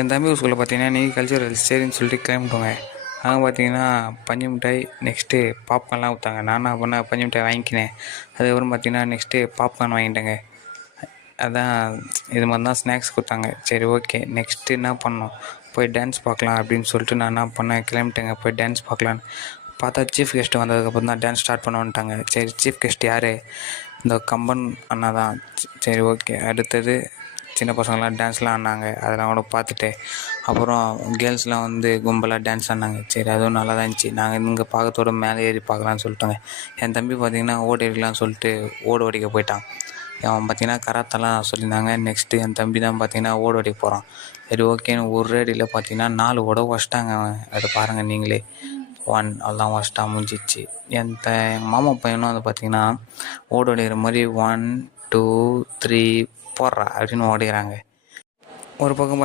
என் தம்பி ஸ்கூலில் பார்த்தீங்கன்னா இன்றைக்கி கல்ச்சுரல் சரின்னு சொல்லிட்டு கிளம்பிட்டோங்க. அங்கே பார்த்தீங்கன்னா பஞ்சு மிட்டாய், நெக்ஸ்ட்டு பாப்கார்ன்லாம் கொடுத்தாங்க. நான் என்ன பண்ணேன், பஞ்சு மிட்டாய் வாங்கிக்கினேன். அதுக்கப்புறம் பார்த்தீங்கன்னா நெக்ஸ்ட்டு பாப்கார்ன் வாங்கிட்டேங்க. அதான் இது மாதிரி தான் ஸ்நாக்ஸ் கொடுத்தாங்க. சரி ஓகே, நெக்ஸ்ட்டு என்ன பண்ணோம், போய் டான்ஸ் பார்க்கலாம் அப்படின்னு சொல்லிட்டு நான் என்ன பண்ணேன், கிளம்பிட்டேங்க. போய் டான்ஸ் பார்க்கலான்னு பார்த்தா சீஃப் கெஸ்ட்டு வந்ததுக்கப்புறம் தான் டான்ஸ் ஸ்டார்ட் பண்ண வந்துட்டாங்க. சரி, சீஃப் கெஸ்ட் யார், இந்த கம்பன் அண்ணா தான். சரி ஓகே. அடுத்தது சின்ன பசங்களாம் டான்ஸ்லாம் ஆடினாங்க. அதெல்லாம் கூட பார்த்துட்டு அப்புறம் கேர்ள்ஸ்லாம் வந்து கும்பலாக டான்ஸ் ஆடினாங்க. சரி, அதுவும் நல்லா தான் இருந்துச்சு. நாங்கள் இங்கே பார்க்கறதோட மேலே ஏறி பார்க்கலான்னு சொல்லிட்டோங்க. என் தம்பி பார்த்திங்கன்னா ஓடி அடிக்கலான்னு சொல்லிட்டு ஓடு அடிக்க போயிட்டான். அவன் பார்த்திங்கன்னா கராத்தெல்லாம் சொல்லியிருந்தாங்க. நெக்ஸ்ட்டு என் தம்பி தான் பார்த்திங்கன்னா ஓடு அடிக்க போகிறான். சரி ஓகேன்னு ஒரு அடியில் பார்த்திங்கன்னா 4 ஓட வச்சிட்டாங்க அவன். அதை பாருங்கள் நீங்களே. 1 அவ்வளோதான் வச்சிட்டா, முடிஞ்சிச்சு. எங்கள் மாமா பையனும் வந்து பார்த்திங்கன்னா ஓடு அடிக்கிற மாதிரி 1 2 3 போடுறா அப்படின்னு ஓடிக்கிறாங்க. ஒரு பக்கம்